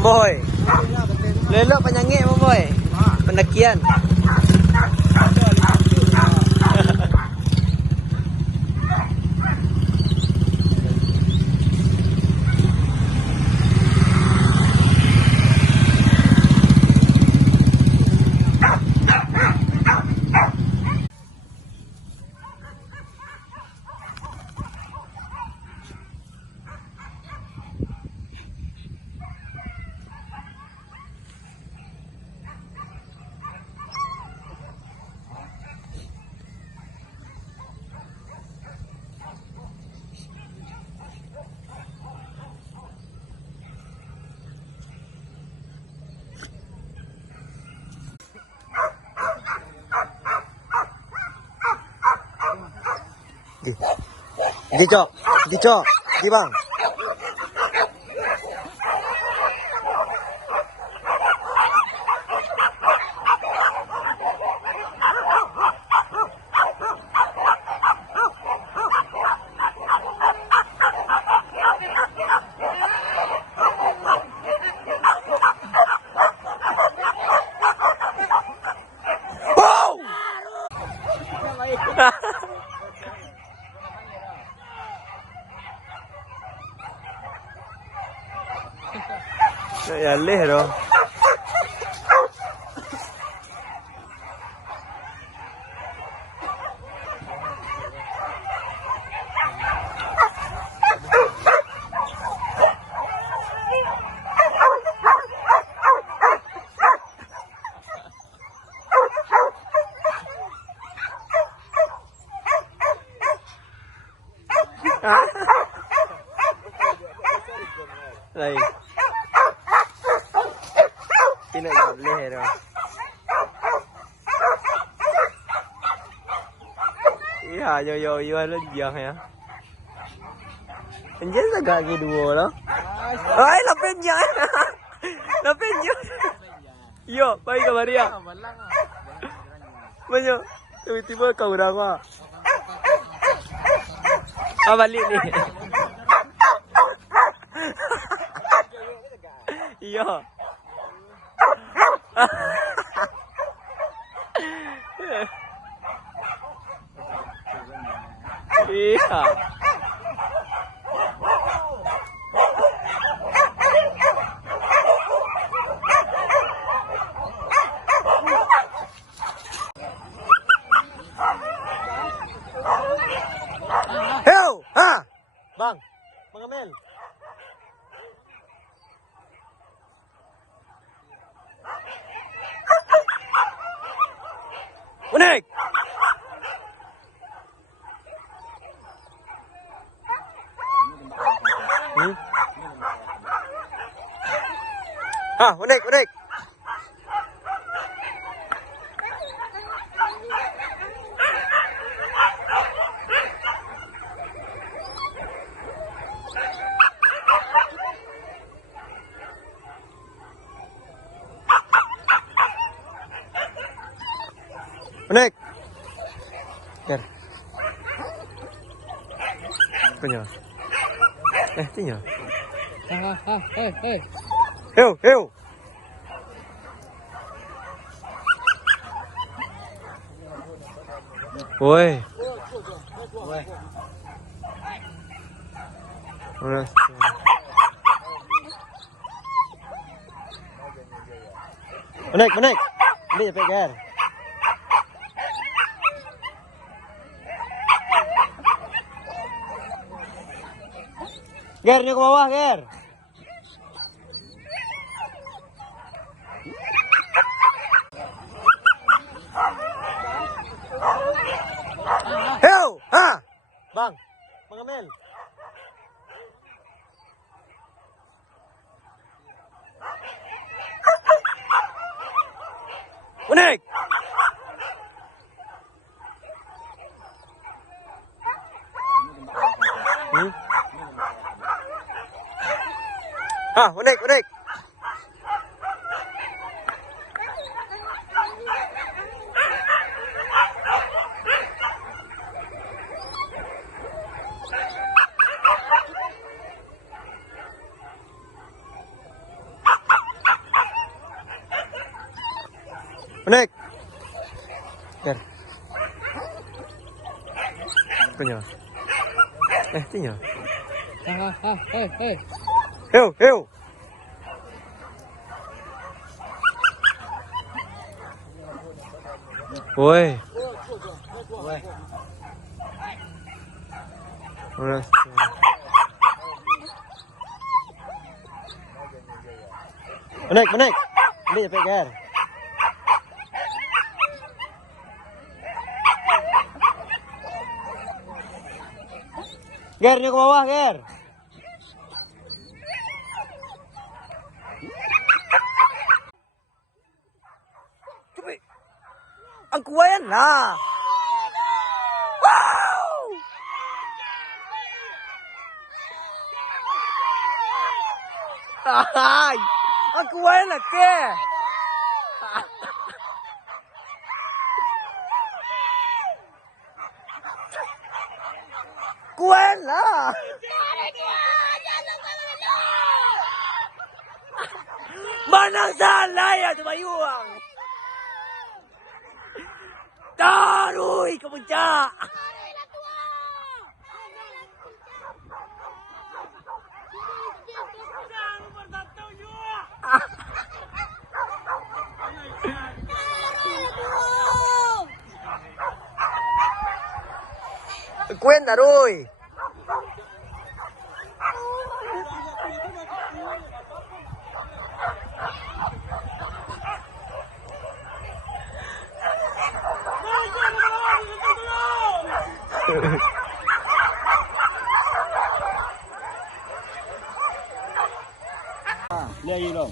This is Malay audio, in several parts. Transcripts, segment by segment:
Boy. Lelok penyangit Boy. Pendakian. Đi cho, đi bang. Ya lejos. Đây. Tidak boleh dah. Iya, yo lu jangan ya. Penjen agak lagi dua lah. Ay, la penjen. La penjen. Yo, baik ke Maria? Banyak. Tiba-tiba kau dah apa? Balik ni. Iya. Iya. Heo, ha, bang, Amel. Unik. Unik. Unik. Ker. Punya. Tinggal. Hei. Heo. Woi. Unik. Ini sampai Ger. Ger, ni ke bawah, Ger. Heo, ha, bang, Amel. Unik. Unik. Ger. Punya. Punya. Hei. Heo. Woi. Menaik. Ini sampai Ger. Ger, ni ke bawah, Ger. Cepat. Aku wayan lah. Wow! Ay, aku wayan lah ke. Kuan lah. Manang salah ya tu bayuang. Taruy kepuncak. Kuen taruy. Lagi lo.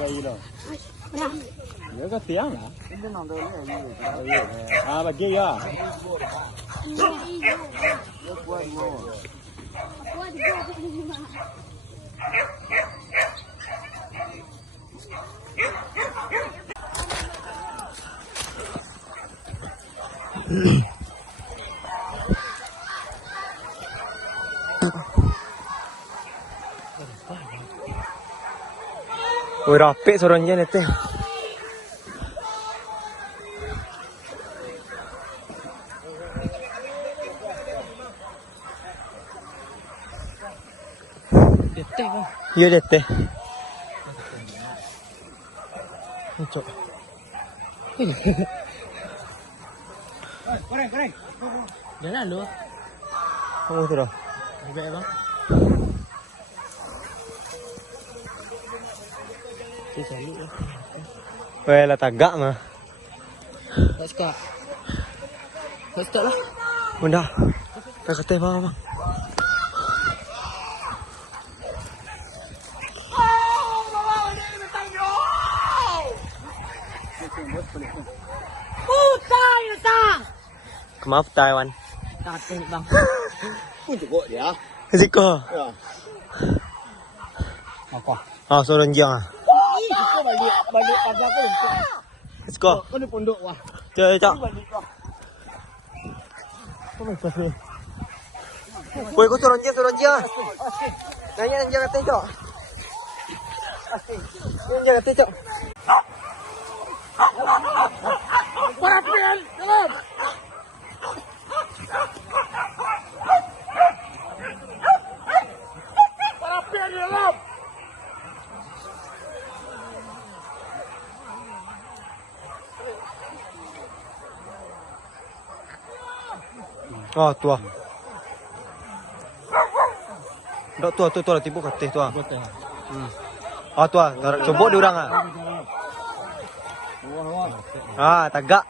Lagi lo. Nhớ có tiếng hả? À bà kia à? Oi, rapi sorangnya ni teh. Detek kan? Ya detek. Cok. Koreng. Jangan lu. Kamu tu dah. Baik bang. Weh lah tagak mah. Tak suka lah. Bunda. Tak kata bang. Maaf Taiwan. Takut bang. Pun cukup dia. Ziko. Ya. Apa? Ah, sorang jiang ah. Cukup balik pada aku. Ziko. Kau ni pondok wah. Cak. Balik kau. Kau macam ni. Woi, kau sorang jiang. Nanya jiang kata cok. Jiang kata cok. Perhatian, dalam. Perhatian dalam. Oh, tua. Dok tua lah tipu kata tua. Ah, tua. Coba diorang ah. Ah, tagak.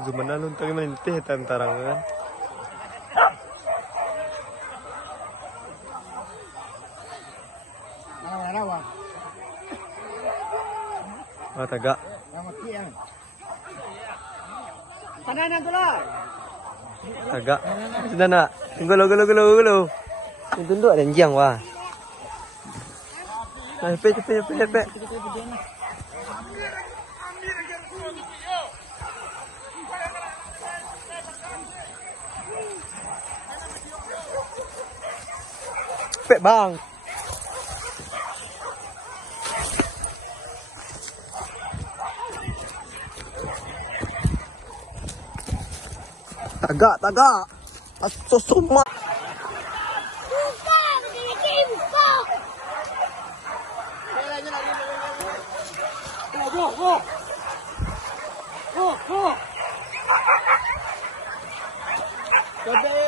Gimana lu tadi menintih tantarangan? Ah, tagak. Tananan tu lah. Tagak. Sudah nak. Gulu. Tunduk dan jiang wah. Cepet. Cepet bang. Tagak, tagak. Susuma. Go, go. Go, go. Gabi.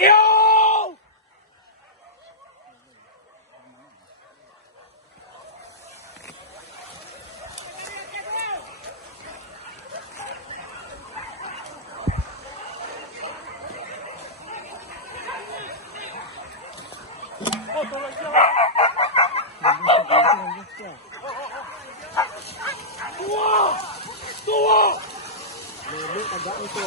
Yo! Tua! Tua! Lele tagak ito.